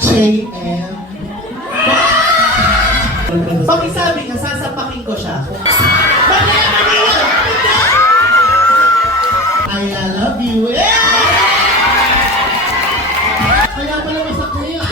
JM. Pag isabi niya, sasapakin ko siya. I love you. Kaya pala masakit.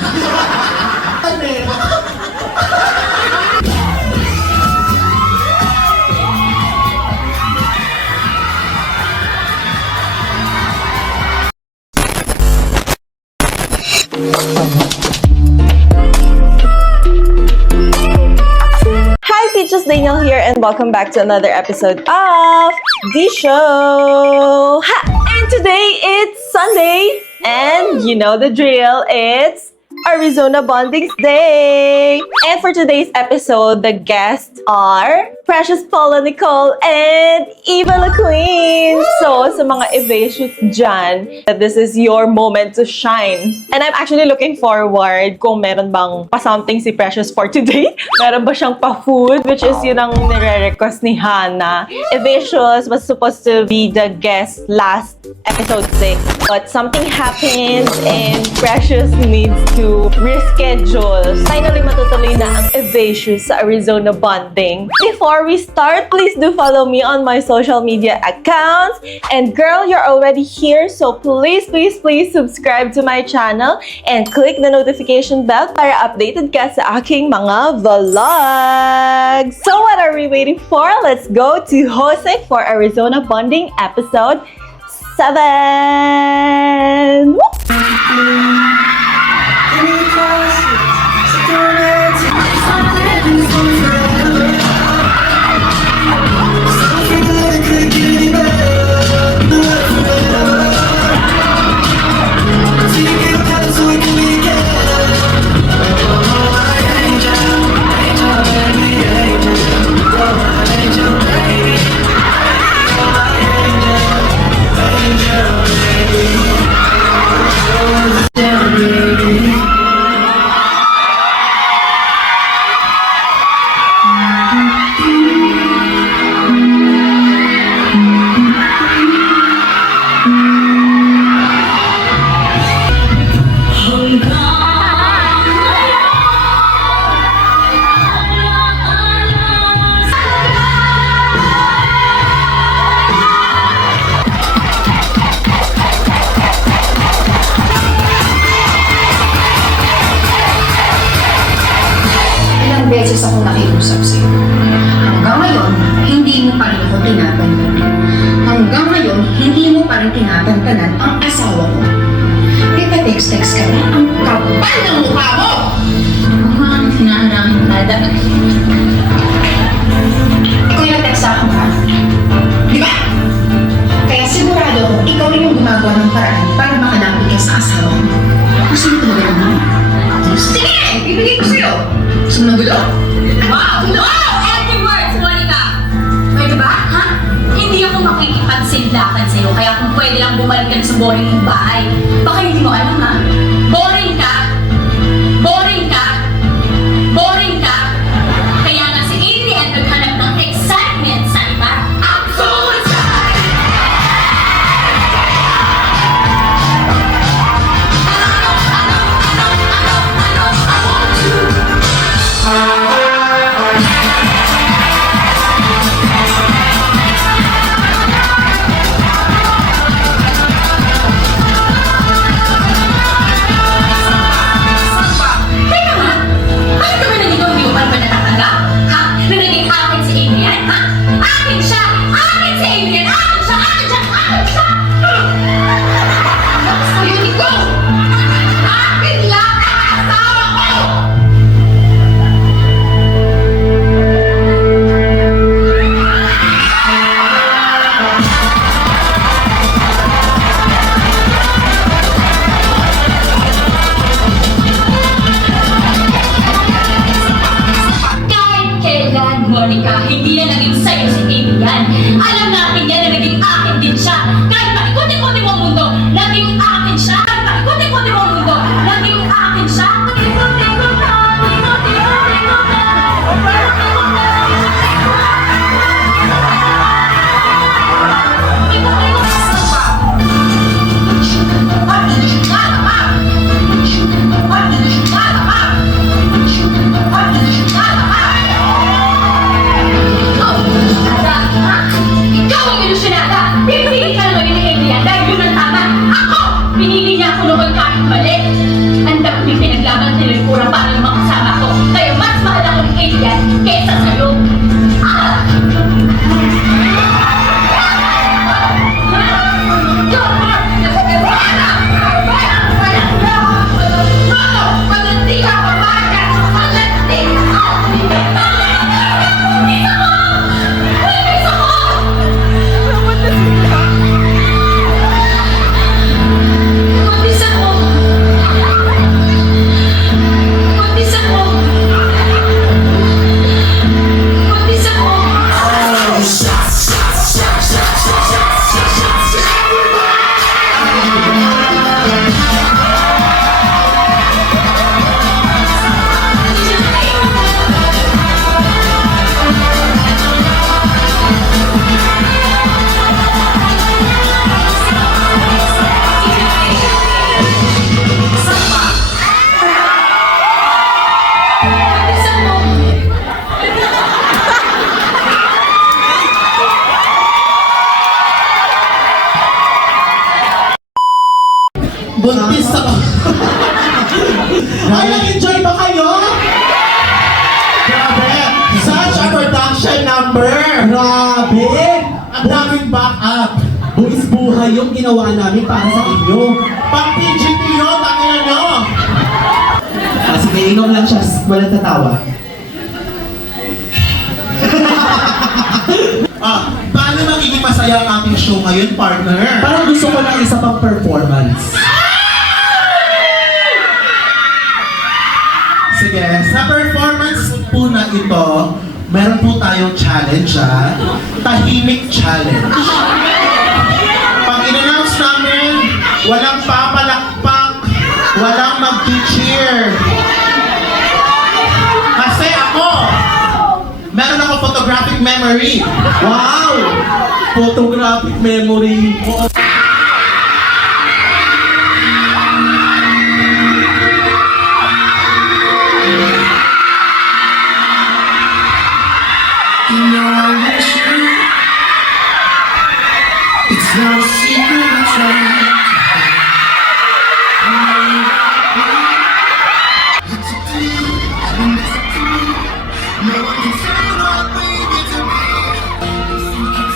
Hi, Peaches Daniel here, and welcome back to another episode of The Show. Ha! And today it's Sunday, and you know the drill. It's Arizona Bondings Day. And for today's episode, the guests are Precious Paula Nicole and Eva La Queen. So, sa mga Evasius dyan, this is your moment to shine. And I'm actually looking forward kung meron bang pa-something si Precious for today. Meron ba siyang pa-food? Which is yun ang nire-request ni Hannah. Evasius was supposed to be the guest last episode 6. But something happened and Precious needs to reschedule. Finally, matutuloy na ang Evasius sa Arizona Bonding. Before we start, please do follow me on my social media accounts. And girl, you're already here, so please subscribe to my channel and click the notification bell para updated ka sa aking mga vlogs. So what are we waiting for? Let's go to Jose for Arizona Bonding episode 7. Woo! Beses ako nakiusap sa'yo. Hanggang ngayon, hindi mo pa rin ako tinatanyan. Hanggang ngayon, hindi mo pa rin tinatantanan ang asawa ko. Kita-text-text ka na, ang kapal ng mukha mo! Mukhang hinaharangin ka dapat. Ikaw yung text ako ha? Di ba? Kaya sigurado ako, ikaw rin yung gumagawa ng paraan para makalapit ka sa asawa ko. Gusto mo talaga naman? Sige! Ibigay ko sa'yo! Gusto mo ng gulo? Wow! Wow! Every words, Monica! Pwede ba? Ha? Hindi ako makikipagsindakan sa'yo, kaya kung pwede lang bumalik ka na sa boring mong bahay. Baka hindi mo alam, ha? Boring ka! Boring ka! Boring ka! Kaya nga si Adrian naghanap ng excitement sa iba. I'm so excited! Ay, nag-enjoy ba kayo? Grabe! Such a production number! Grabe! Ang daming backup! Buwis buhay yung ginawa namin para sa inyo. Pang PGP yun, takinan nyo! Sige, inom lang siya, walang tatawa. Paano magiging masaya ang ating show ngayon, partner? Parang gusto ko ng isa pang performance. Sige, sa performance po na ito, meron po tayong challenge, ha? Tahimik challenge. Pag in-announce namin, walang papalakpak, walang mag-cheer. Kasi ako, meron ako photographic memory. Wow! Photographic memory. You know I wish you. It's no secret I tried. No one can say what we did to me. You can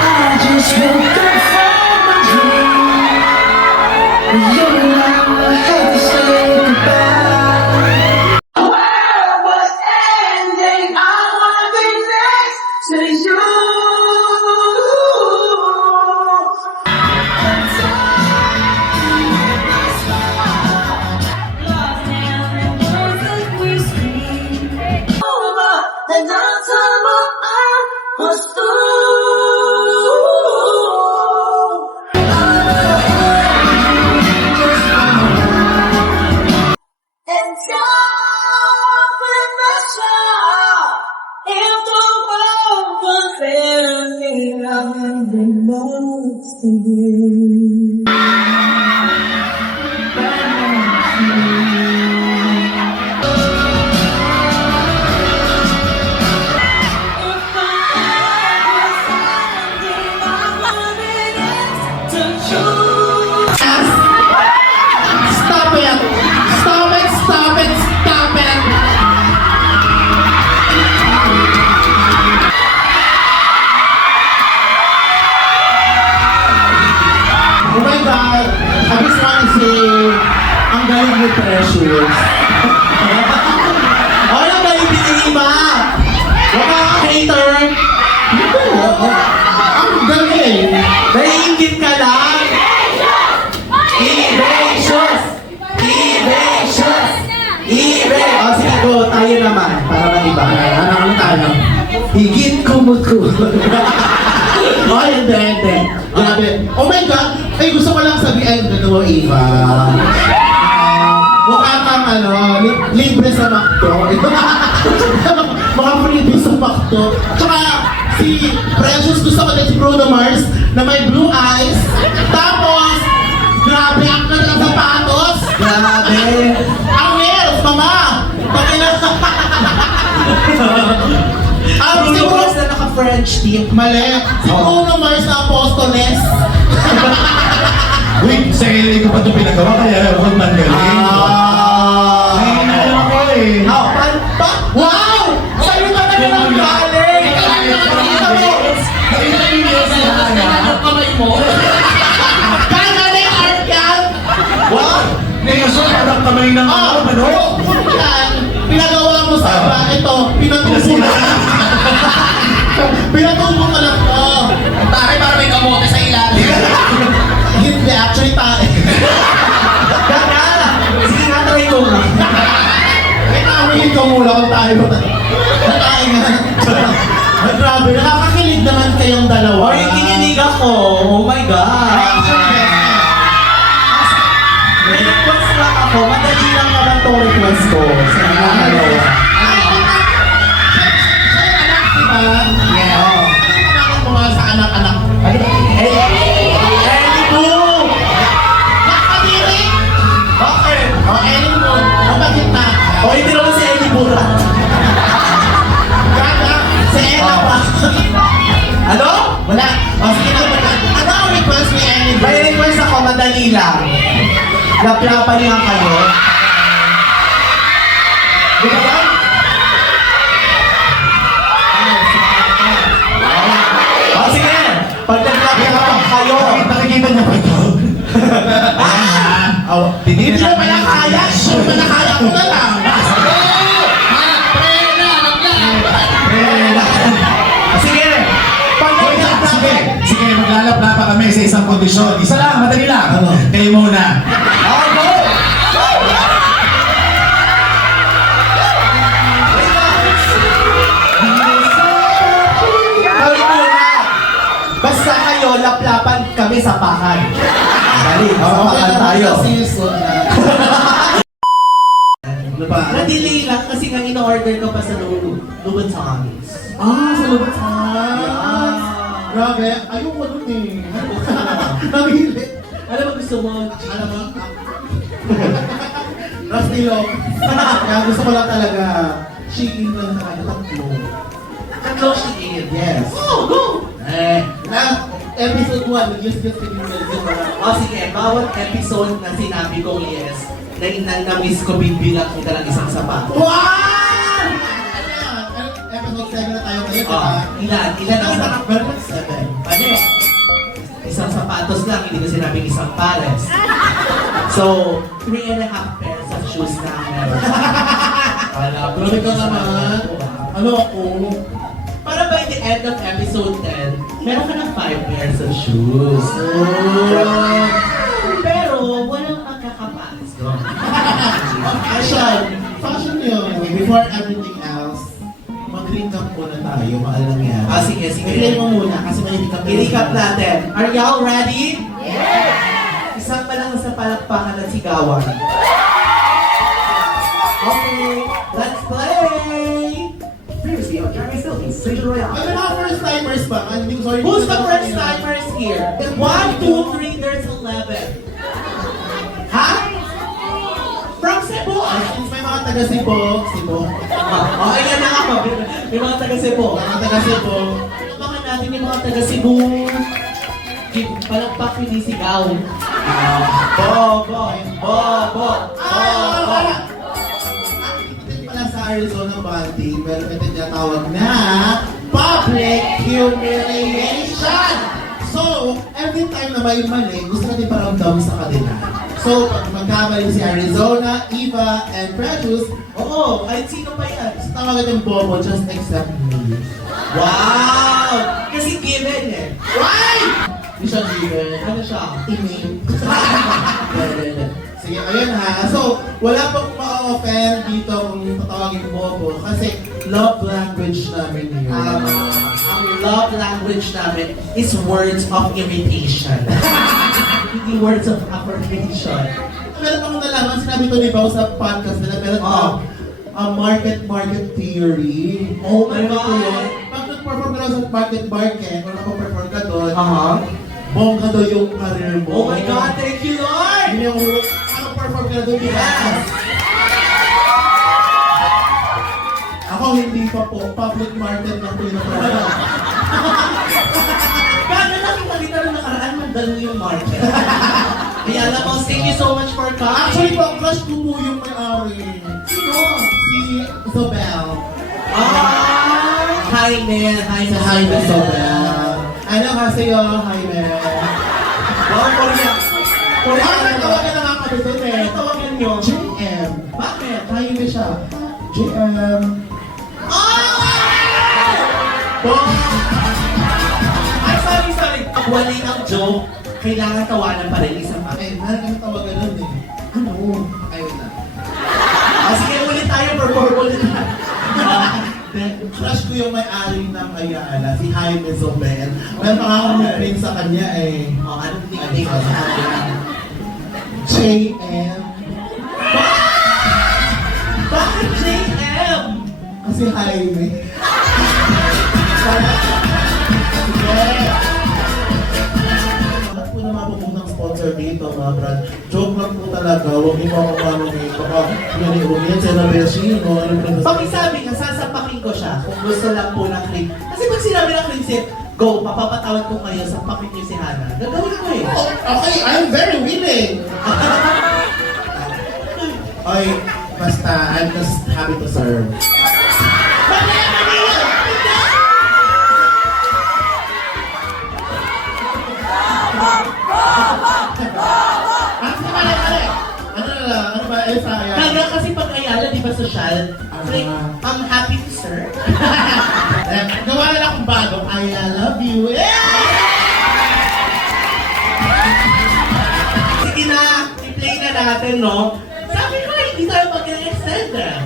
I just woke up from my dream. You're now I have to say goodbye. The world was ending. I wanna be next to you. Over the night summer I was through. And God with the shout, if the world was ending, I would be next to you. If the world was ending, I would be next to you. Stop it! Stop it! Stop it! Stop it! Oh my God! I just want to say, ang galing ni Precious. Oh, ang galing din ni Ima! Huwag ka hater! Ang galing! Naiingit ka lang! Evasions! Evasions! Evasions! O sige, go. Tayo naman. Para maiba. Ano tayo? Higit kumot-kumot. O, hindi. Grabe. Oh my God! Ay, gusto ko lang sabihin. Ano, Eva? Mukha kang libre sa McDo. Mga freebie sa McDo. Tsaka, si Precious gusto ko din si Bruno Mars na may blue eyes. Tapos, grabe, ang ganda ng sapatos! Grabe! Ang nails, mama! Pakina! Bruno Mars na naka-French tip. Mali. Si Bruno Mars na apostoles. Wait, sa LA ko pa ito pinagawa, kaya huwag man galing. Ay, naman ako eh. Wow! Sa'yo talaga ng galing! Nakita mo! Kaya na yung art yan! Wow! Ngayon, parang kamay ng ano? Yan! Pinagawa mo sa iba. Ito, pinatubo na. Pinatubo ka lang to. Pare, para may kamote sa ilalim. Hindi, actually tayo. Ganda! Sige nga, try ko nga. May kamuhin ko mula kung tayo ba tayo. Tayo nga. Grabe, nakakakilig naman kayong dalawa. Ay, kinilig ako. Oh my God. May request lang ako. Madali lang naman itong request ko. Sa mga dalawa. Yeah. Ano mga sa anak-anak? Ellie Boo! Nakadiri! Okay. Ellie Boo. Ang bakit na? Hindi naman si Ellie Boo. Ganda. Si Ella pa. lang. Laplapan niya kayo. Di ba ba? Oh, sige! Pag naglaplapan kayo, Nakikita niyo ba ito? hindi na pala kaya. Sure na kaya ko na lang. Sige! Pag Sige, naglaplapan, sige, maglalap pa kami sa isang kondisyon. Isa lang, madali lang. Kayo muna. oh, go! Kami muna. Basta kayo, laplapan kami sa pakan. Dali, sa pakan tayo. Na-delay lang kasi nga in-order ko pa sa Louboutins. Sa Louboutins. Grabe, ayoko nun eh. Namili. Alam mo gusto mo? Alam mo, Rastilo. Kaya gusto ko lang talaga, chicken lang talaga, tatlo. Tatlong chicken. Yes. Oh, go! Episode 1, just O sige, bawat episode na sinabi kong yes, na-miss ko bibilang kita ng isang sapato. Wow! Episode 7 na tayo ngayon, Oh, ilan ang sapatos? Meron 7. Ano? Isang sapatos lang, hindi ko sinabing isang pares. So, 3.5 pairs of shoes na ang meron. Grabe ka naman. Ano ako? Para by the end of episode 10, meron ka ng 5 pairs of shoes. Pero, walang magkakapares doon. Fashion yun. Before everything else, mag-recap muna tayo, mahal lang yan. Sige, sige. I-play mo muna kasi mahilig ka. I-recap natin. Are y'all ready? Yes! Isang pa lang sa palakpakan at sigawan. Okay, let's play! Previously on Jeremy's Philippines, Station Royale. Ano mga first timers ba? Hindi ko sorry. Who's the first timers here? 1, 2, 3, there's 11. Ha? From Cebu? Since may mga taga Cebu. Oh, ayan na ako. May mga taga Cebu. Mga taga Cebu. Palakpakan natin yung mga taga Cebu. Palakpak yung sigaw. Bobo! Bobo! Bobo! Ito pala sa Arizona Bonding, pero ito yung tawag na public humiliation. So, every time na may mali, gusto natin paramdam sa kanila. So, pag magkamali si Arizona, Eva, and Precious, Oo, kahit sino pa yan. sa tawagan ng Bobo, just accept me. Wow! Kasi given eh. Why? Hindi siya given. Ano siya? Email. Sige, ayun ha. So, wala pong ma-offend dito kung tatawagin Bobo kasi love language namin yun. Ang love language namin is words of irritation. Hindi words of affirmation. Meron akong nalaman, sinabi to ni Bao sa podcast nila, meron ang market theory. Oh my Meron ko God! yun. Pag nag-perform ka daw sa market, or nakaperform ka doon, bongga daw yung career mo. Oh my God, thank you Lord! Hindi yung nakaperform ka na doon, Yes! Ako hindi pa po, public market na po yung naperform. Ganda nakita kita nung nakaraan, mandalo yung market. Kaya alam mo, thank you so much for coming. Actually po, crush ko po yung may-ari. Sino? Si Isabel. Jaime. Si Jaime Isabel. Ano kasi yun, Jaime? Wow, Korea. Korea Bakit ka na ba? tawagan na nga kami doon eh? Ano tawagan nyo? JM. Bakit? Jaime siya. JM. Ay, sorry. Pag wali ang joke, kailangan tawanan pa rin isang pa. Eh, ano tawagan nun eh? Ano? Ayun na. Sige, ulit tayo, perform ulit na. Crush ko yung may-ari ng Ayala, si Jaime Isabel. May pangakamupin sa kanya eh. Anong nickname ko sa kanila? JM. Bakit JM? Kasi Jaime. Lahat po na mapupuntang sponsor dito, mga brand. Joke lang po talaga. Huwag niyo ako mamamay. Baka yun yung audience, na beshi, no? Ano po Pag sabi ka, sasapakin ko siya kung gusto lang po ng cream. Kasi pag sinabi ng cream sip, Go, papapatawad ko kayo sa pakit niyo si Hana. Gagawin ko eh. Oh, okay, I'm very willing. Oy, basta, I'm just happy to serve. Ano ba, Elsa? Kaya kasi pag Ayala, di ba social? Like, I'm happy to serve. Gawa na lang akong bago. I love you. Sige na, i-play na natin, no? Sabi ko eh, hindi tayo mag-extend ah.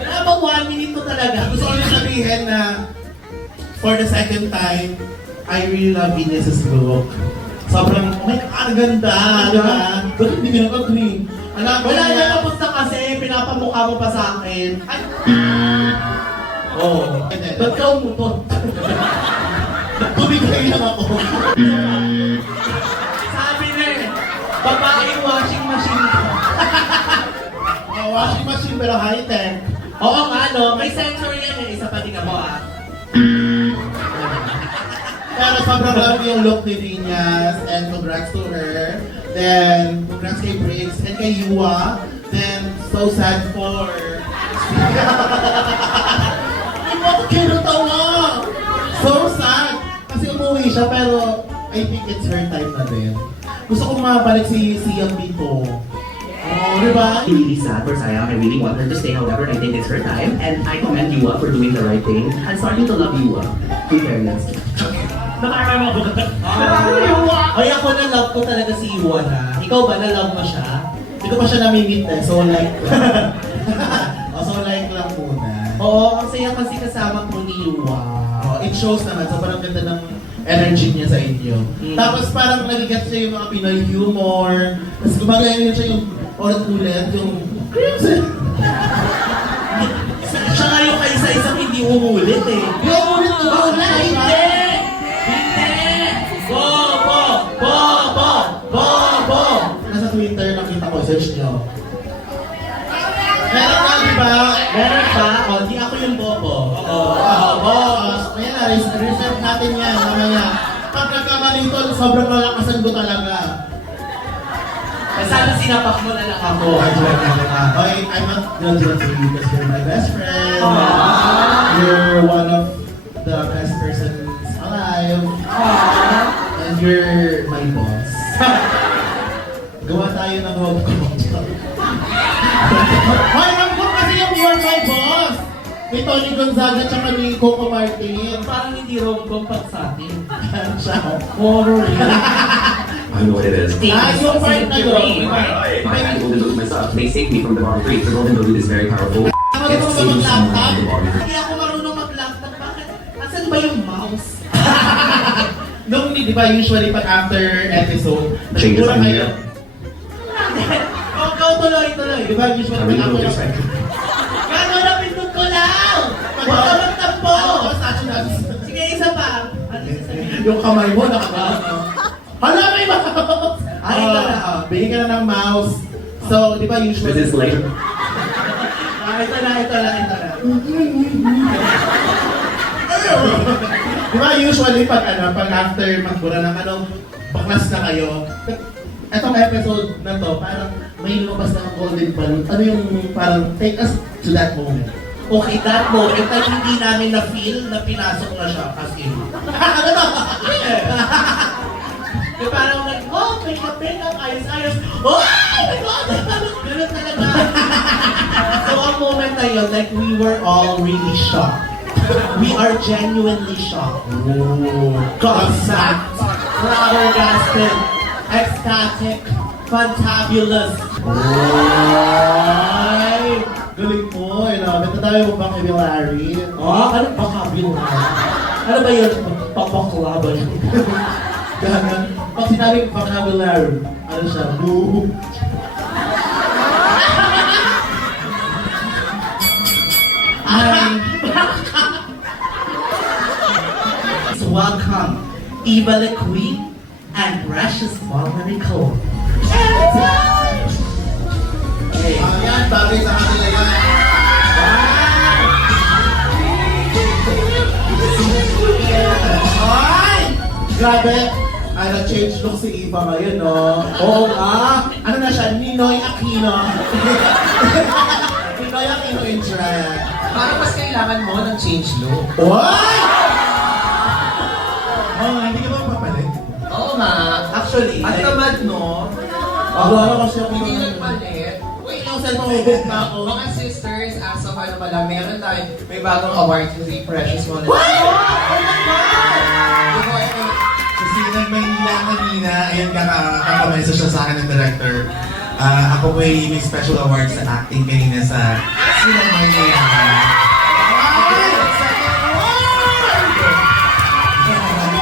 Wala ba 1 minute to talaga? Gusto ko lang sabihin na for the second time, I really love Ines' look. Sobrang, oh my God, ang ganda, di ba? Bakit hindi ka nag-agree? Alam ko Wala na na tapos na kasi, pinapamukha mo pa sa akin. Ay! Oo. Ba't ka umutot? Tumigay lang ako. Sabi na eh, babaeng washing machine ko. Washing machine pero high-tech. Oo nga no, may sensor yan eh, isa pa din ako ah. Pero sobrang love yung look ni Vinyas and congrats to her. Then, congrats kay Briggs and kay Yua. Then, so sad for... Bakit kayo natawa? So sad! Kasi umuwi siya pero I think it's her time na din. Gusto kong mabalik si Siam dito. Oh, di ba? Really sad for Sayang. I really want her to stay. However, I think it's her time. And I commend Yua for doing the right thing. I'm starting to love Yua. In fairness. Nakarama ko. Ay ako na-love ko talaga si Yua na. Ikaw ba na-love mo siya? Hindi ko pa siya namimit eh, so like... so like lang muna. Oo, ang saya kasi kasama ko ni Yua. It shows naman, so parang ganda ng energy niya sa inyo. Tapos parang nagigat siya yung mga Pinoy humor. Tapos gumagaya niya siya yung ulit-ulit, yung... Siya nga yung kaisa-isang hindi umulit eh. Yung ulit-ulit! Hindi! Bo! Bo! Bo! Bo! Bo! Bo! Nasa Twitter, nakita ko, search niyo. Meron nga, di ba? Meron pa? O, di ako yung bobo. Boss! Ayan na, reserve natin yan, mamaya. Pag nagkamali ito, sobrang malakasan ko talaga. Sana sinapak mo na lang ako. Hoy, I'm not judging you because you're my best friend. You're one of the best persons alive. And you're my boss. Gawa tayo ng love ko. Hoy, mag-book kasi yung you're my boss. May Tony Gonzaga tsaka ni Coco Martin. Parang hindi rom-com pag sa atin. Yan siya. Horror yun. I know what it is. Yung part na yun. My golden boot myself. They saved me from the bottom 3. The golden boot is very powerful. Ako It naman saves sa someone mag-laptop. from the bottom 3. Hindi ako marunong mag-laptop. Bakit? Asan ba yung mouse? Nung di ba usually pag after episode, Changes siguro on kayo. here. Go, tuloy. Di ba usually I pag really know after what you're saying. Gano'n na pindot ko lang! Huwag ka magtampo! Sige, isa pa. Ano sasabihin? Yung kamay mo nakagawa. Hala, may mouse! Ay, ito na. Bigyan ka na ng mouse. So, di ba usually... This is later. Ito na. Di ba usually pag after magbura ng baklas na kayo, etong episode na to, parang may lumabas na ng golden balloon. Ano yung parang take us to that moment? Okay, that moment na hindi namin na-feel na pinasok na siya kasi. Ano ba? Yung parang like, oh, make-up, ayos. Oh my God! Ganun talaga. So, ang moment na yun, like, we were all really shocked. We are genuinely shocked. Gobsmacked, flabbergasted, ecstatic, fantabulous. Ay! Galing mo, Ganda tayo mo vocabulary. Ano vocabulary? Ano ba yun? Papaklaba yun. Ganon. Pag sinabing vocabulary, ano siya? Boo! Welcome, Eva the Queen and Precious Valerie Cole. Yan, bagay sa kanila yan. Ay! Grabe, change look si Eva ngayon, no? Oo nga. Ano na siya? Ninoy Aquino. Ninoy Aquino in drag. Parang mas kailangan mo ng change look. What? Oo nga, hindi ka ba papalit? Oo nga. Actually, Ang tamad, no? wala kasi ako Hindi ng- nagpalit. Wait, Yung cellphone mo, book na ako. mga sisters, as of ano pala, meron tayo, may bagong award si Precious Money. Kasi nag-Maynila kanina, ayun kakamesa siya sa akin ng director. Ako po ay may special award sa acting kanina sa Sinang Maynila.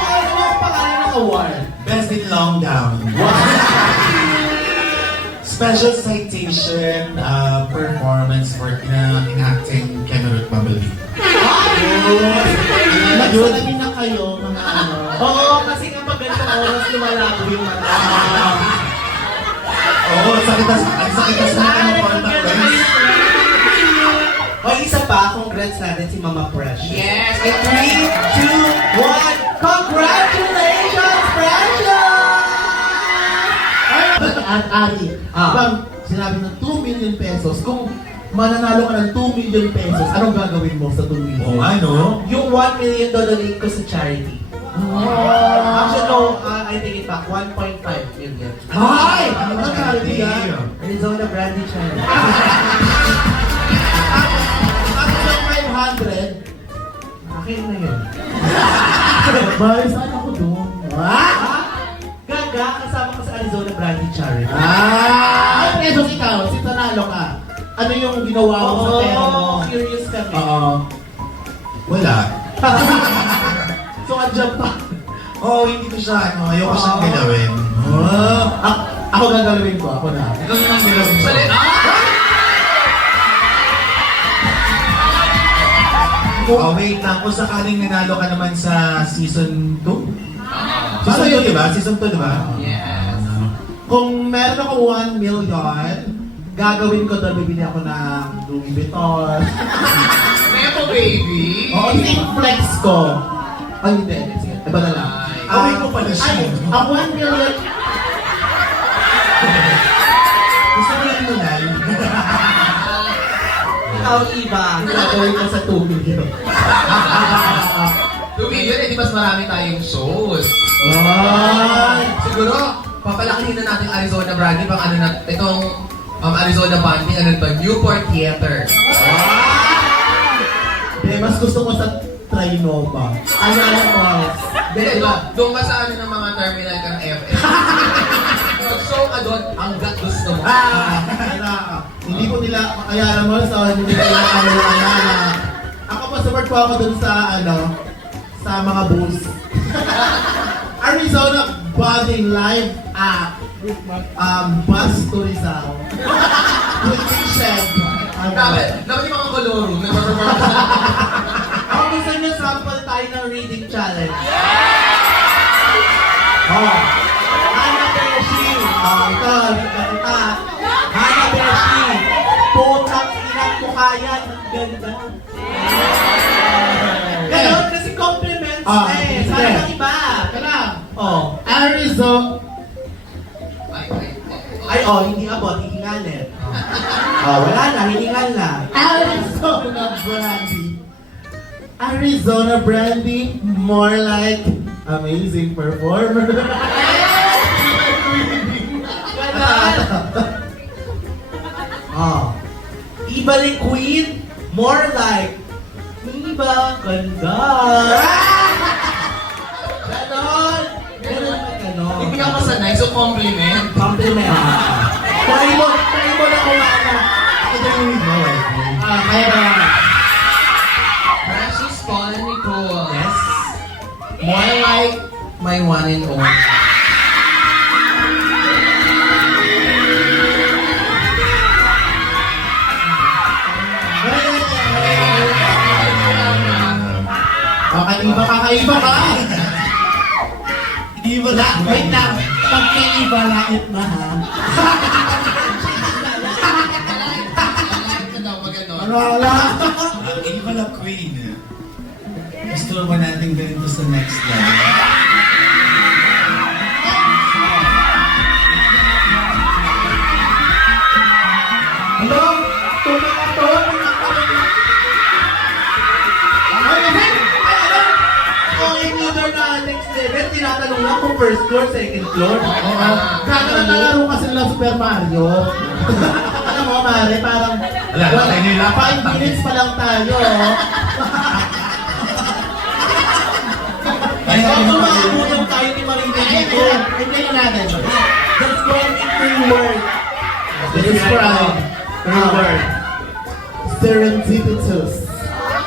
Ano ang pangalan ng award? Best in Long Gown. Special citation performance for in-acting Cameron Bumblebee. Nagsalamin na kayo, mga ano. Oo, kasi kapag ganitong oras lumalabo yung mata. Oo, ang sakit sa mata ng contact lens. O isa pa, congrats natin si Mama Precious. Yes! 3, 2, 1, congratulations, Precious! At Ari, bang sinabi ng 2 million pesos, kung mananalo ka ng 2 million pesos, anong gagawin mo sa 2 million? Oo, ano? Yung 1 million donate ko sa charity. Actually, no, I take it back, 1.5 million. Ay! Ano charity yan? Arizona Brandy Charity. Tapos yung 500, akin na yun. Bay, saan ako doon? Gaga, kasama ko sa Arizona Brandy Charity. Ay, pesos ikaw, si Tanalo ka. Ano yung ginawa mo sa pera mo? Curious kami. Oo. Wala. So, andyan pa. Oo, hindi ko siya, ayoko siyang galawin. Ako gagalawin ko, ako na. Ikaw naman galawin siya. Wait lang, kung sakaling nanalo ka naman sa season 2? Season 2, diba? Season 2, diba? Yes. Kung meron ako 1 million, gagawin ko doon, bibili ako ng Louis Vuitton. Mepo, baby! Oo, yung flex ko. Ay, hindi. Sige, iba na lang. Away ko pala siya. Ay, ang 1 million. Gusto mo lang munal? Ikaw, iba. Gagawin ko sa 2 million. 2 million, eh, di mas marami tayong shows. Ay! Siguro, papalakihin na natin Arizona Brandy pang ano na, itong Arizona Brandy, ano ba, Newport Theater. Mas gusto ko sa Trinova. Ayala Malls. Hindi, doon ka sa ano ng mga terminal ka ng FM. Mag-show ka doon, hanggat gusto mo. Hindi ko nila Ayala Malls, hindi nila Ayala. Ako pa support ko ako dun sa sa mga booths. Arizona Budding Live App. Bus to Rizal. With Shed. Dapat yung mga koloro, nag-perform sa... Ako gusto niyo sample tayo ng reading challenge. Hana Beshi. Ito, kita. Hana Beshi. Putang inang mukha yan. Ang ganda. Ganon kasi compliments na eh. Sana ng iba. Kala. Arizona. Hindi abot. Hihingalin. Wala na. Hiningal na. Arizona Brandy. Arizona Brandy, more like amazing performer. Ibalik Queen, more like Iba Ganda. Ganon. Ganon ba ganon? Hindi ako sanay, so compliment. Compliment. Try mo na kumana. Ako din yung ikaw, Kaya ba? Precious Paul and Nicole. Yes? More like my one and only. Kakaiba ka! Hindi mo na, wait lang. Pagkaiba langit na ha. Wala. Hindi pala queen. Gusto ba natin ganito sa next level? tinatanong lang kung first floor, second floor. Oo. Naglalaro kasi nila Super Mario. Alam mo, Mare, parang... Wala, tayo nila. 5 minutes pa lang tayo. Kung makakutang tayo ni Marina dito, Hindi na natin. let's go in 3 words. Describe. Word. Serendipitous.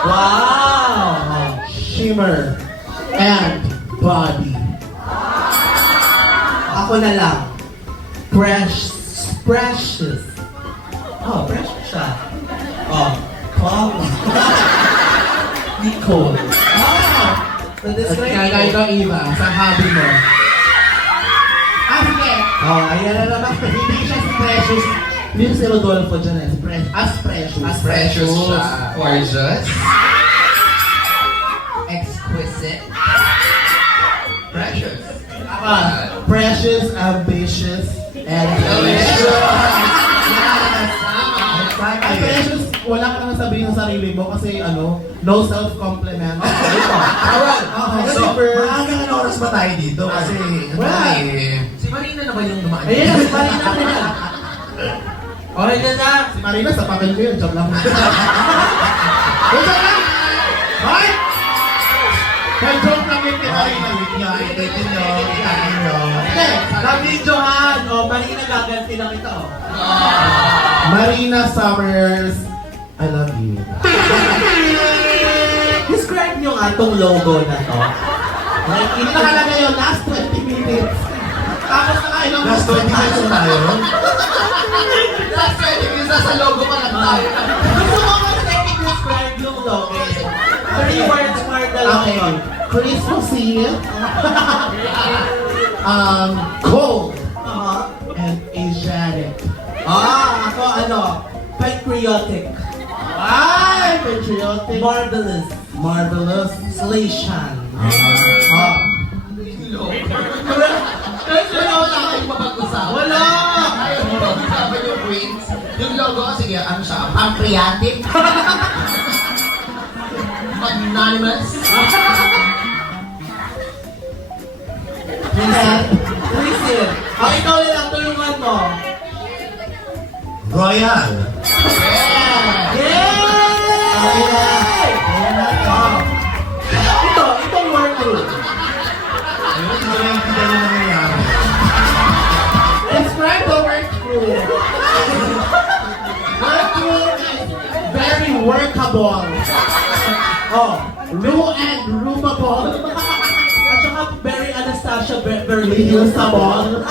Wow! Shimmer. And body. Ako na lang. Precious. Oh, precious siya. Oh, calm. Nicole. Oh! Na-describe ko. Ikaw, Eva. Sa hobby mo. Sige. Oh, ayan na naman. Hindi siya si Precious. Hindi si Rodolfo dyan eh. As Precious. As Precious siya. Gorgeous. Exquisite. Precious. Precious, ambitious, and Delicious. Ay, Precious, wala ka naman sabihin sa sarili mo kasi no self-compliment. So, maaga na oras ba tayo dito? Kasi, Wala. si Marina na ba yung dumaan? Ayan, si Marina na yan. Okay na na. Si Marina, sa papel ko yun, joke lang. Joke lang! Hoy! May joke lang yun kay Marina. Editin nyo, ikain nyo. Hindi, na-videohan. O, Marina gaganti lang ito. Marina Summers, I love you. Describe nyo nga itong logo na to. Like, Hindi nakalagay yun, last 20 minutes. Tapos nakailang Last 20 minutes na tayo. Last 20 minutes, nasa logo pa lang tayo. Gusto ko kasi i-describe yung logo. 3 words more the Okay. logo. Christmassy. Cold. And Asiatic. Ako patriotic. Ay, patriotic. Marvelous. Marvelous. Slation. Kasi wala kayong mapag-usapan. Wala! Ayaw mo pag-usapan yung queens. Yung logo kasi, ano siya, pancreatic. Magnanimous. Listen. Ikaw na lang, tulungan mo. Royal. Itong workroom. Ayun, hindi ko naiintindihan yung nangyayari. Describe the workroom. Workroom is very workable. Rue and roomable. At saka very Anastasia Berlin. Reusable.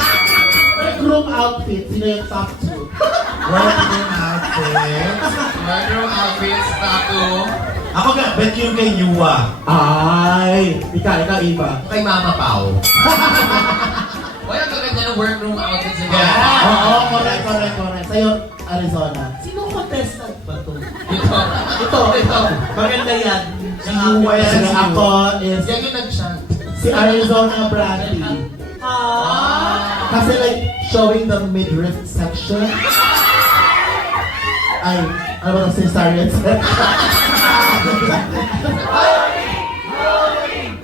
Workroom outfit. Sino yung top 2? Working outfits. Wardrobe outfits, tattoo. Ako nga, bet yung kay Yua. Ay, ikaw, Iba. Kay Mama Pao. Wala ang gaganda ng workroom outfits ni Mama Yeah. Pao. Oo, correct. Sa'yo, Arizona. Sino contestant ba to? Ito. Maganda yan. Si Yua yan. Kasi ako is Yan yung nag-chant. si Arizona Bradley. Kasi like, showing the midriff section. Ay, ano ba ang cesarean section?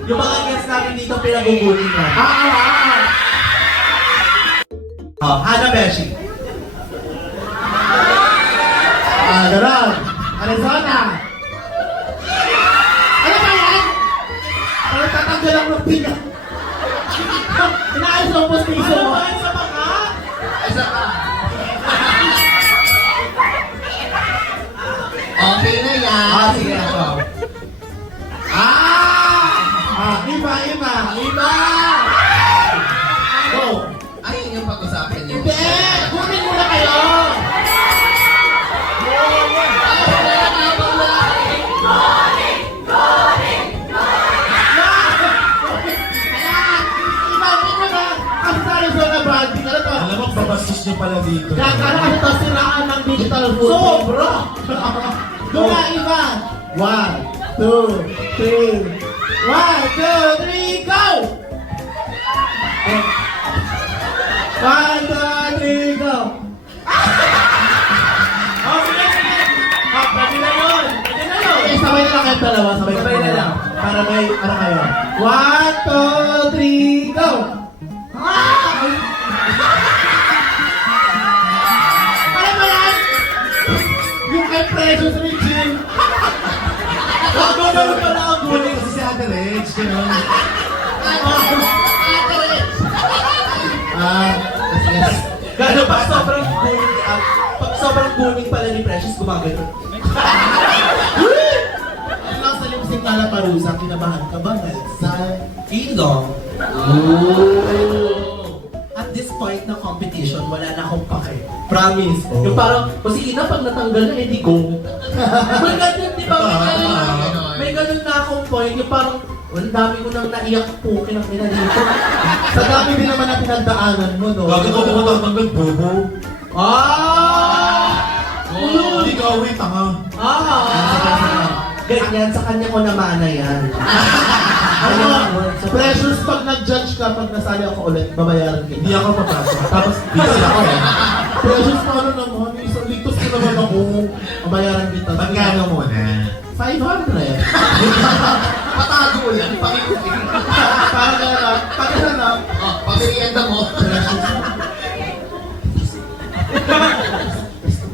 Yung mga guests namin dito pinaguguli na. Hana Beshi. Ganon. Arizona. Ano ba yan? Parang tatanggal ang rupina. Inaayos ang postiso mo. Sa mga? Isa pa. Okay na yan. Sige ako. Iba. Go. Ayun yung pag-usapan niyo. Hindi! Kunin mo na kayo! Alam mo, babastos nyo pala dito. Gagana kasi ito siraan ng digital food. Sobra! Doon na, Iba! 1, 2, 3. 1, 2, 3, go! 1, 2, 3, go! Pwede na yun. Okay, sabay na lang kayo dalawa. Sabay Sabay na lang. Para may, ano kayo? 1, 2, 3, go! Ano ba yan? Yung kay Precious Regine. Gano'n pala ang Huli guling. kasi si Ate Rich, gano'n. Yes. Gano'n pag sobrang guling, pag sobrang guling pala ni Precious, gumagano. Ang nasa lip-sync na Parusa, kinabahan ka ba? Sa Ilong. At this point ng competition, wala na akong pake. Promise. Yung parang, kasi ina pag natanggal na, hindi go. May ganun, di ba? May ganun na akong point. Yung parang, ang dami ko nang naiyak po kinakina dito. Sa dami din naman na pinagdaanan mo, no? Bakit ako pumatang ng bobo? Ah! Hindi ka away, tanga. Ganyan, sa kanya ko namana yan. Ano, Precious, pag nag-judge ka, pag nasali ako ulit, babayaran kita. Hindi ako papasok. Tapos busy ako eh. Precious, paano naman? Isang litos ko naman ako. Babayaran kita. Magkano muna? 500. Patago lang, pakikutin. Parang gano'n. Pag gano'n, Oh, pamirienda mo.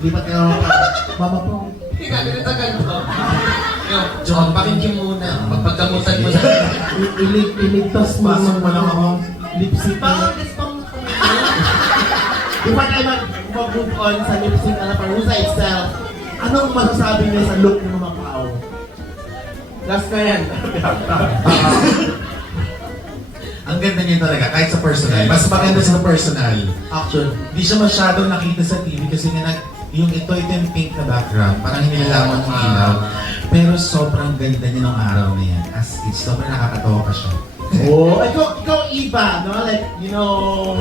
lipat ka naman pa. Mama po. Hindi ka ganito ganito. John, pakinggan muna. Pagpagkamutan mo sa... Iligtas mo Pasok mo lang ako. lip-sync. Parang gusto mo Di ba tayo mag-move on sa lip-sync na Parusa itself? Anong masasabi niyo sa look ng mga tao? last na yan. Ang ganda niya talaga, kahit sa personal. Mas maganda sa personal. Action. Hindi siya masyadong nakita sa TV kasi nga yung ito yung pink na background, parang hinilalaman ng ilaw. Pero sobrang ganda niya nung araw na yan. As in, sobrang nakakatawa pa siya. Oh, ikaw iba, no? Like, you know...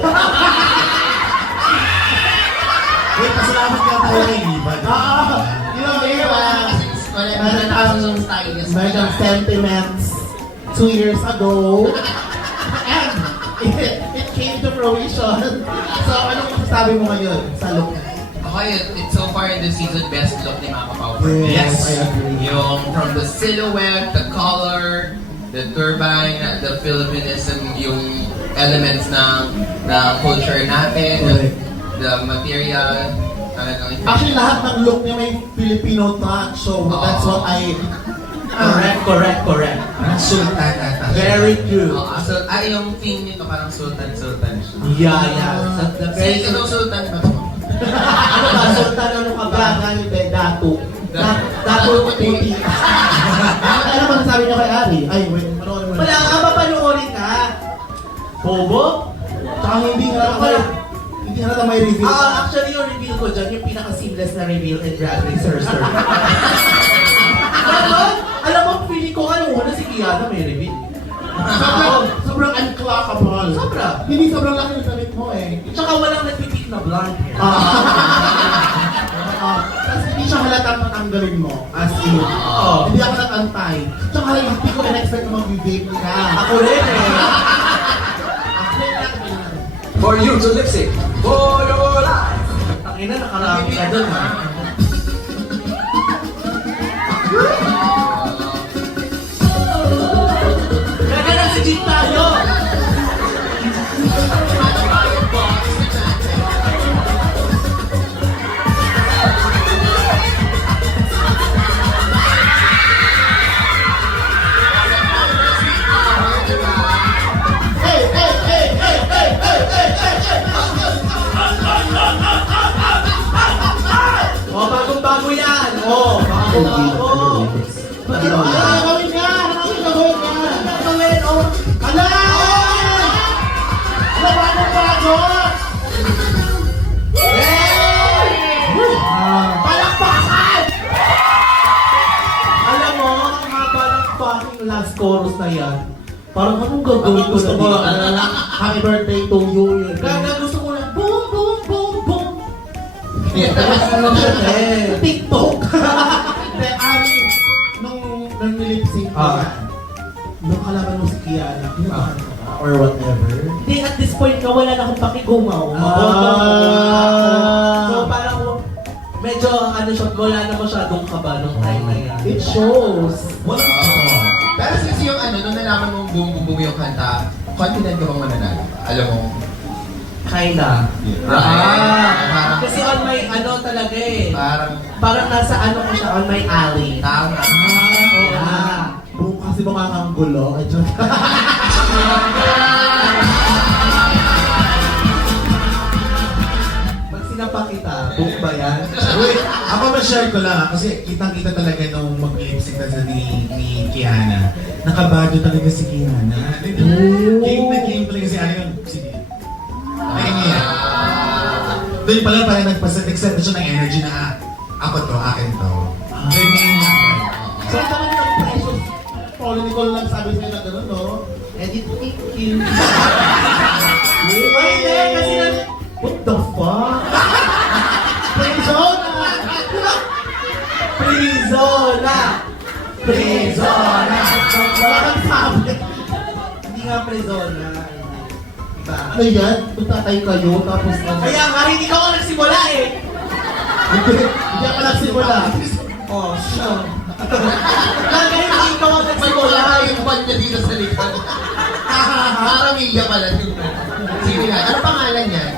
Wait, pasalamat ka tayo kay Iba. You know, iba. Meron sentiments 2 years ago. And it came to fruition. So, anong masasabi mo ngayon sa look na? Okay, it's so far in the season best look ni Mama Pao. Yes. I agree. Yung from the silhouette, the color, the turbine, the Philippinism, yung elements ng culture natin, Correct. the material, talagang Actually, lahat ng look niya may Filipino touch. So, that's what I... Correct. Parang sultan ata. Very true. So, yung theme nito parang sultan-sultan siya. Yeah. The very... Sige, sultan ba ito? Ano ba? Sultan, ano ka ba? Gagani de Datu. Datu Puti. Ano naman sabi niyo kay Ari? Ay, wait, panoorin mo. Wala ka ba panoorin ka? Bobo? Tsaka hindi nga may reveal. Actually, yung reveal ko dyan, yung pinaka-seamless na reveal in Drag Race Sir. Alam mo, feeling ko ano si Kiana may reveal. Sobrang unclockable. Sobra. Hindi sobrang laki ng damit mo eh. Tsaka walang nagpipik na blonde hair. Tapos hindi siya halatang patanggalin mo. As in. Hindi ako natantay. Tsaka hindi ko in-expect na mag-vape ka. Ako rin eh. For you to lip sync. For your life. Tangina, nakarami ka dun ha. Gaganan si Jeep tayo! Oh, bagong-bago yan! Oh, bago-bago! Gawin nga! Gawin, oh! Ala! Bago! Palakpakan! Alam mo, ang haba ng fucking last chorus na yan. Parang anong gagawin ko Gusto na ko, dito? ano lang, happy birthday to you. Kaya gusto ko lang, boom, boom, boom, boom. TikTok! Hindi, Ari, nung nilip-sync ko yan, nung kalaban mo si Kiana, kinabahan ka ba? Or whatever? Hindi, at this point ka, wala na akong pakigumaw. So parang, medyo ano siya, wala na masyadong kaba nung time na yan. It shows. Wala Pero since yung nung nalaman mong boom yung kanta, confident ka bang mananalo? Alam mo? Kinda. Parang, Kasi on my talaga eh. parang Nasa ko siya, on my alley. tama. Kasi mukha kang gulo. Ay, joke. Pag sinapa kita, book ba yan? Wait, ako ma-share ko lang kasi kitang-kita talaga nung mag-lipstick na sa ni Kiana. Nakabado talaga si Kiana. Game na game talaga si Ana yun. Sige. Kaya niya. Doon pala parang nagpa-set siya ng energy na ako to, akin to. Kaya niya. So, naman yung precious Paulo Nicole lang sabi sa'yo na gano'n, no? Edit thinking. Ay, hindi, kasi what the fuck? Prizona! Prizona! Prizona! Wala kang sabi. Hindi nga Prizona. Diba? Ano yan? Tutatay kayo, tapos kaya nga, hindi ka ako nagsimula eh! Hindi ako nagsimula. Oh, siya. Kaya hindi ikaw ang May nagsimula. wala yung band niya dito sa likod. Maramilya pala yung sige nga, ano pangalan niya?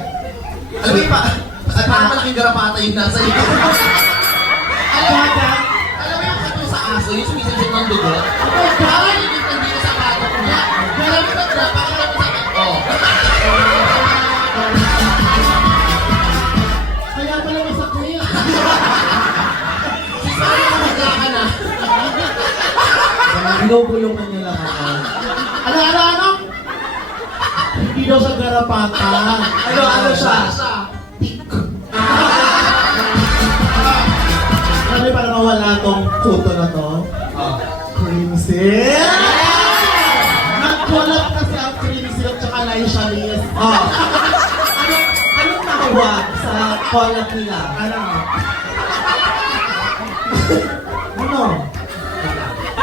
Alam mo yung parang malaking garapata yung nasa likod. Alam mo yung kato sa aso, yung sumisigit ng dugo? Parang yung nandito sa kato ko niya. Alam mo yung parang sa kato. Kaya pala masakit. Ka na. Binubulungan niya lang ako. Ano? Hindi daw sa garapata. Ano siya? Tik. Sabi para mawala tong photo na to. Crimson. Nag-collab kasi ang Crimson at saka Laisha Liz. Anong tawag sa collab nila? Ano?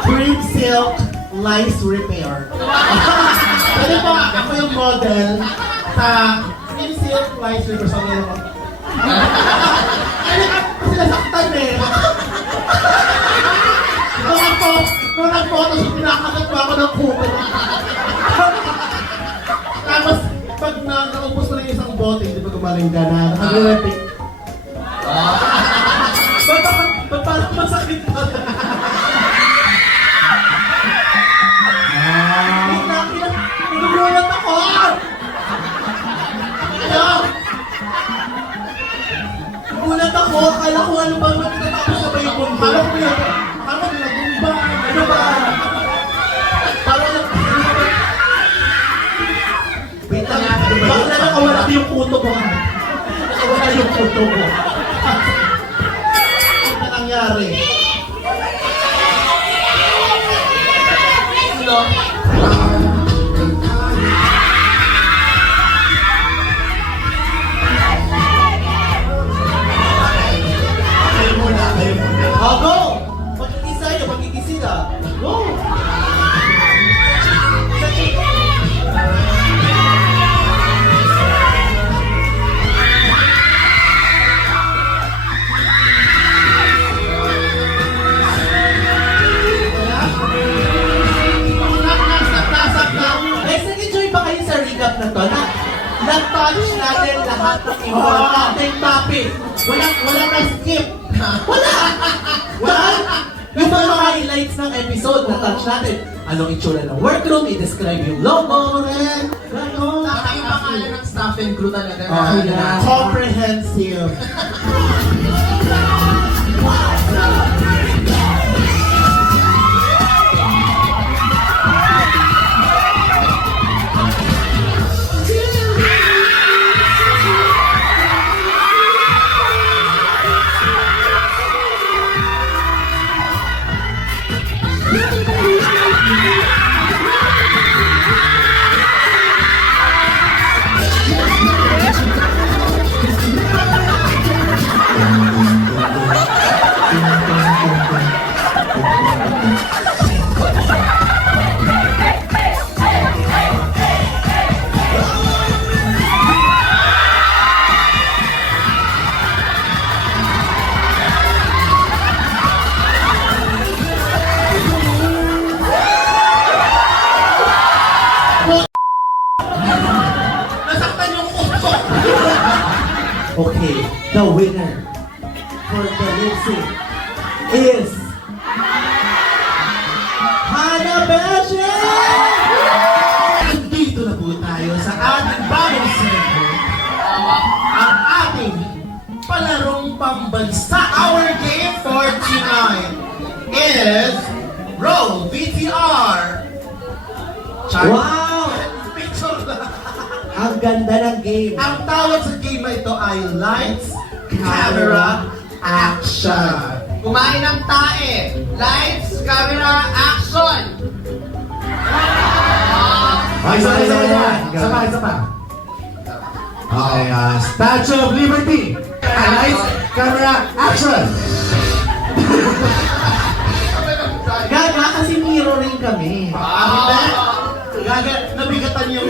Cream Silk Lice Repair. Pwede po ako yung model sa Cream Silk Lice Repair. Sa mga ako. Ano ka? Sila saktan eh. Nung nag-photo siya, pinakagat pa ako ng kuko. Tapos, pag naubos mo na yung isang bote, hindi pa gumaling ka na. Nag-repic. Ba't parang masakit pa? Nagugulat ako! Ano? Nagulat ako! Akala ko ano ba magtatapos na ba yung bomba? Akala ko yun. Akala ko nila bomba. Ano ba? Parang lang. Wait lang. Bakit na nakawala yung puto ko? Nakawala yung puto ko. Ano na nangyari? Go! Pagkikisa nyo, pagkikisila. Go! Guys, nag-enjoy ba kayo sa recap na to? Na-touch natin lahat ng importanteng topic. Wala na skip. Wala! Yung mga highlights ng episode na touch natin. Anong itsura ng workroom, i-describe yung logo, rin. Ganon. Saka yung pangalan ng staff and crew talaga. Comprehensive. Okay, the winner for the lip sync is Hana Beshi! Dito na po tayo sa ating bagong segment. Ang ating palarong pambansa. Our game for tonight is Roll VTR. Wow! Picture lang. Ang ganda ng game. Ang tawag sa game na ito ay Lights, Camera, Action. Kumain ng tae. Lights, camera, action! Isa pa. Okay, Statue of Liberty. Lights, Camera, Action. Gaga kasi mirroring kami. Hindi. Gaga, nabigatan yung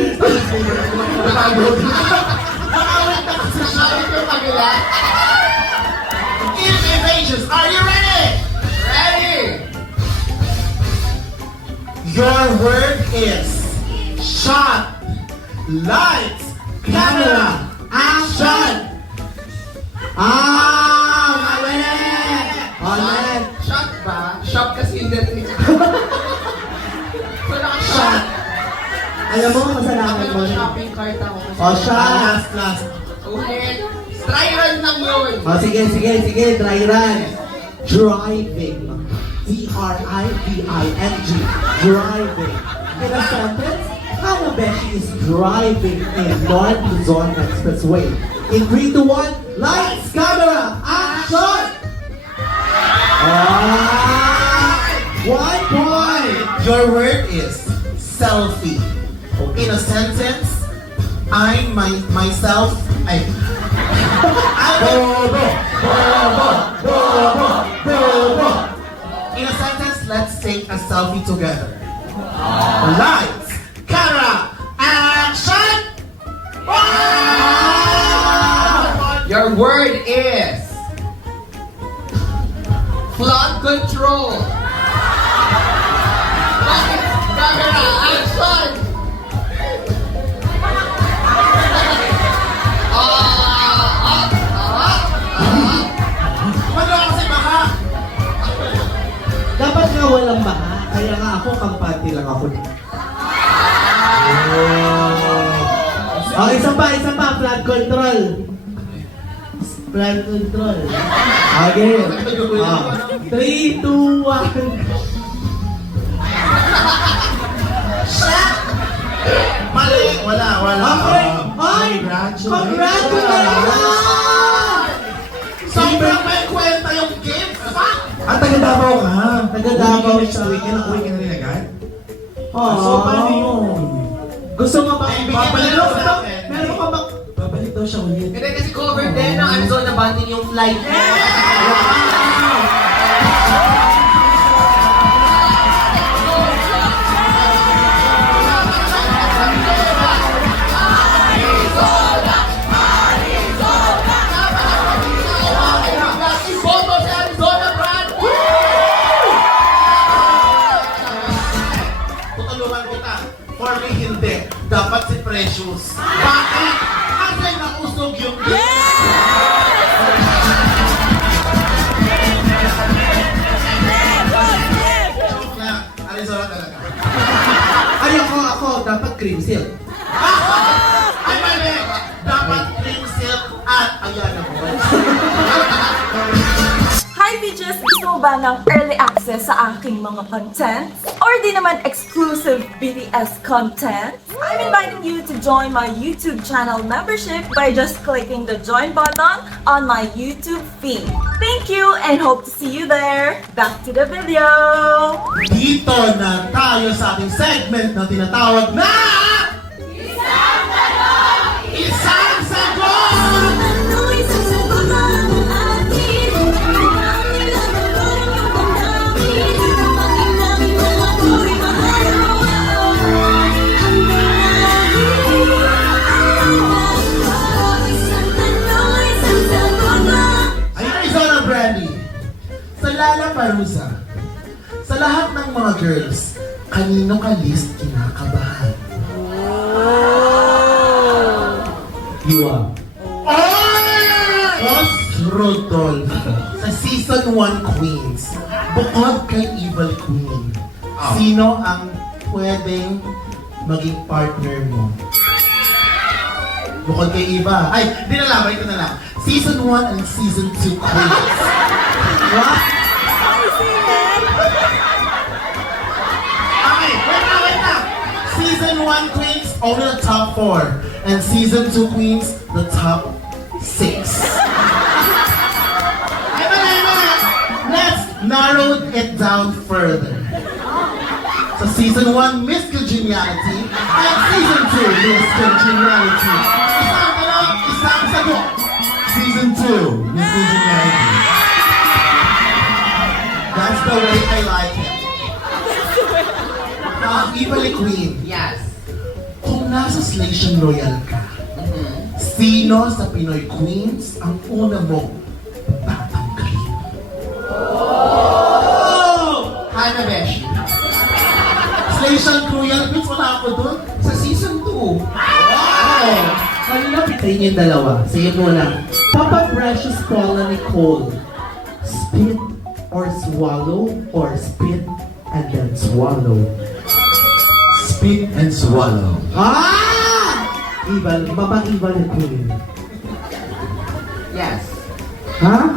nakawit na kasi siya. Yung kabila. If Evasions, are you ready? Ready! Your word is shot, lights, camera, action. Mali! Ulit! Shot ba? Shop kasi hindi rin. So naka-shot. Alam mo, kasalanan mo. Shopping cart ako. O, shot! Last. Ulit. Try run lang yun. O, sige, dry run. Driving. D-R-I-V-I-N-G. Driving. In a sentence, Hana Beshi is driving in North Luzon Expressway. In 3, 2, 1, lights, camera, action! 1 point! Your word is selfie. In a sentence, I'm myself. In a sentence, let's take a selfie together. Lights, camera, action! Your word is flood control. Camera, action! Ano kasi baka? Dapat nga walang baka. Kaya nga ako, kampante lang ako. Oh, isa pa, flood control. Flood control. Okay. 3, 2, 1. Mali! Wala. Okay. Ay! Congratulations! Sobrang may kwenta yung game. Fuck! Taga Davao ka. Taga Davao Next siya. week, uwi ka na rin agad? Oh. So, paano yun? Gusto mo ba? Bibigyan mo lang sa akin. Meron ka bang Babalik daw siya ulit. Hindi kasi covered din ng Arizona Banding yung flight. Iboto sa Arizona brand! Tutulungan kita. For me, hindi. Dapat si Precious. Bakit? Kasi nausog yung Joke lang. Arizona talaga. Ay, ako, dapat cream silk. Ay, mali! Dapat cream silk at ayan ako. Hi bitches! Gusto mo ba ng early access sa aking mga content? Or di naman exclusive BTS content? I'm inviting you to join my YouTube channel membership by just clicking the join button on my YouTube feed. Thank you and hope to see you there! Back to the video! Dito na tayo sa ating segment na tinatawag na... Isang sagot! Ay, Arizona Brandy. Sa Lala Parusa, sa lahat ng mga girls, kanino ka least kinakabahan? Yua. Boss Rodolfo, sa season 1 Queens, bukod kay Evil Queen, sino ang pwedeng maging partner mo? Bukod kay Eva. Ay, dinalabay ko na lang. Season 1 and Season 2 Queens. What? Okay, wait na. Season 1 Queens, only the top 4. And Season 2 Queens, the top 6. Let's narrow it down further. So Season 1, Miss Congeniality, and Season 2, Miss Congeniality. Isang sagot. Season 2, Miss Congeniality. That's the way I like it. Evil Queen. Yes. Kung nasa Slation Royal ka, sino sa Pinoy Queens ang una mong tatanggalin? Hana Beshi. Slation Royal Queens, wala ako dun. Sa season 2. Wow! Kanina pitayin yung dalawa. Sige muna. Papa Precious Paula Nicole. Spit or swallow or spit and then swallow. Spit and swallow. Ibal, mabang-ibal ni Queen. Yes. Ha?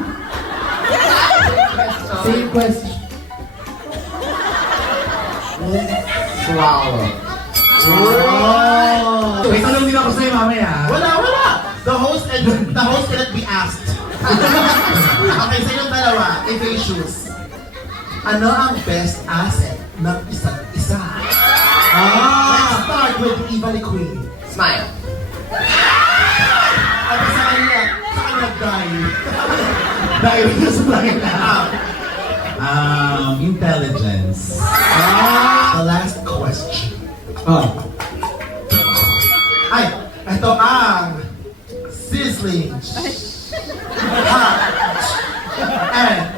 Same question. Swallow. Oh! May tanong din ako sa'yo mamaya. Wala! The host cannot be asked. Okay, sa inyong dalawa, Evasius. Ano ang best asset ng isa't isa? Let's start with Evil Queen. Smile. Ano sa kanya dahil? Dahil na sa langit na. Intelligence. The last question. Oh. Ito ang sizzling, hot, and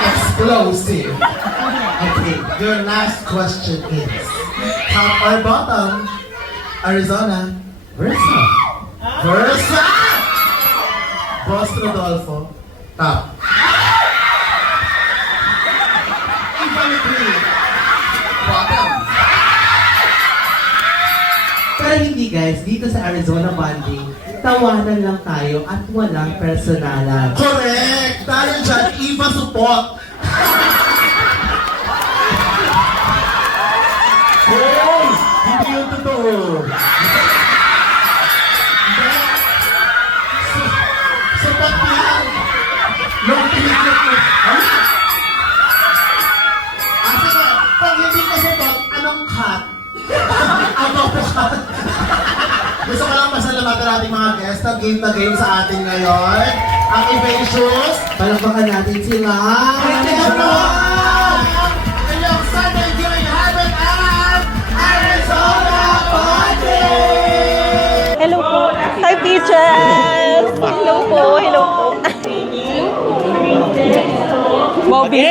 explosive. Okay, your last question is, top or bottom, Arizona Versa. versus Boss Rodolfo, top. Evil Queen, Bottom. Pero hindi guys, dito sa Arizona Bonding, tawanan lang tayo at walang personalan. correct! Dahil dyan, Eva support. Hoy! Hindi yung totoo. Support yan. Nung pinigyan mo. Sige, pag hindi ko support, anong cut? Out of the cut. Gusto ko lang pasalamatan natin mga guests na game sa atin ngayon. Ang Evasius. Palakpakan natin sila. Inyong Sunday viewing habit at Arizona Bonding! Hello po. Hi, Peaches! Hello po. Bobby.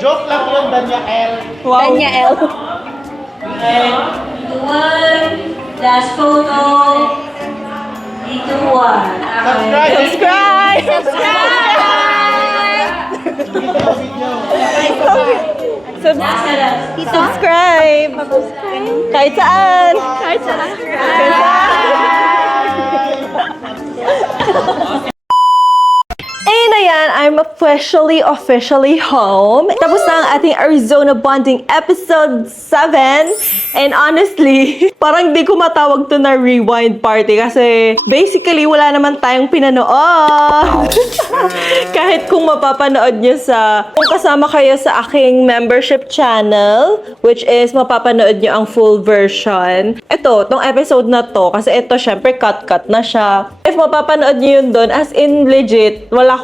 Joke lang yun, Daniel. Wow. Daniel. One, last photo. Dito one. Subscribe! Subscribe! Kahit saan! Ayun na yan, I'm officially home. Tapos na ang ating Arizona Bonding Episode 7. And honestly, parang di ko matawag to na rewind party kasi basically wala naman tayong pinanood. Kahit kung mapapanood nyo kung kasama kayo sa aking membership channel, which is mapapanood nyo ang full version. Ito, tong episode na to, kasi ito syempre cut na siya. If mapapanood nyo yun doon, as in legit, wala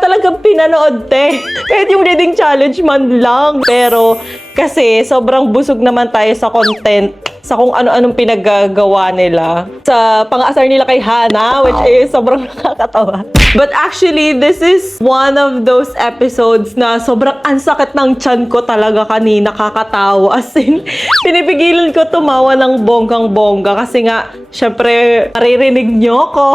talagang pinanood, te. Kahit yung reading challenge man lang. Pero, kasi sobrang busog naman tayo sa content sa kung ano-anong pinaggagawa nila sa pang-asar nila kay Hana, which is sobrang nakakatawa. But actually, this is one of those episodes na sobrang ansakit ng tiyan ko talaga kanina, kakatawa. As in, pinipigilan ko tumawa ng bonggang-bongga kasi nga, syempre, naririnig nyo ko.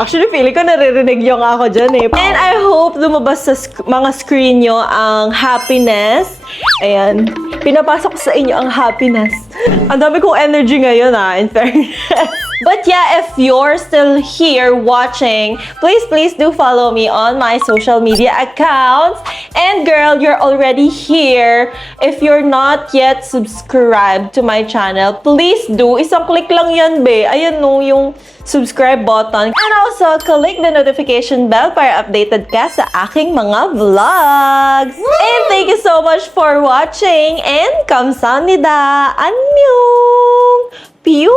Actually, feeling ko naririnig nyo nga ako dyan eh. And I hope lumabas sa mga screen nyo ang happiness. Ayan. Pinapasok sa inyo ang happiness. Ang dami kong energy ngayon in fairness. But yeah, if you're still here watching, please do follow me on my social media accounts. And girl, you're already here. If you're not yet subscribed to my channel, please do. Isang click lang yan, be. Ayan no, yung subscribe button. And also, click the notification bell para updated ka sa aking mga vlogs. And thank you so much for watching. And kamsahamnida. Annyeong! Pew!